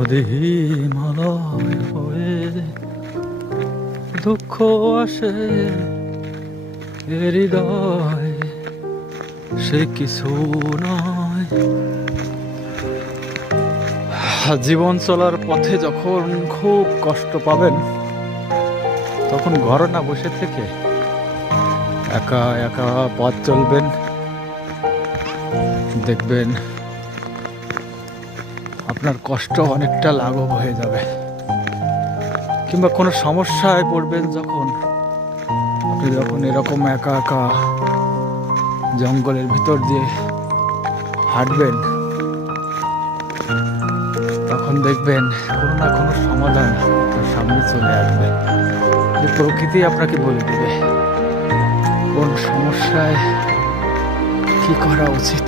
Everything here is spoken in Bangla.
নদী হিমালয় হয়ে দুঃখ আসে এ হৃদয়, সে কিছু নয়। জীবন চলার পথে যখন খুব কষ্ট পাবেন, তখন ঘরে না বসে থেকে একা একা পথ চলবেন, দেখবেন আপনার কষ্ট অনেকটা লাঘব হয়ে যাবে। কিংবা কোনো সমস্যায় পড়বেন যখন, আপনি যখন এরকম একা একা জঙ্গলের ভিতর দিয়ে হাঁটবেন, তখন দেখবেন কোনো না কোনো সমাধান আপনার সামনে চলে আসবে। যে প্রকৃতি আপনাকে বলে দেবে কোন সমস্যায় কি করা উচিত।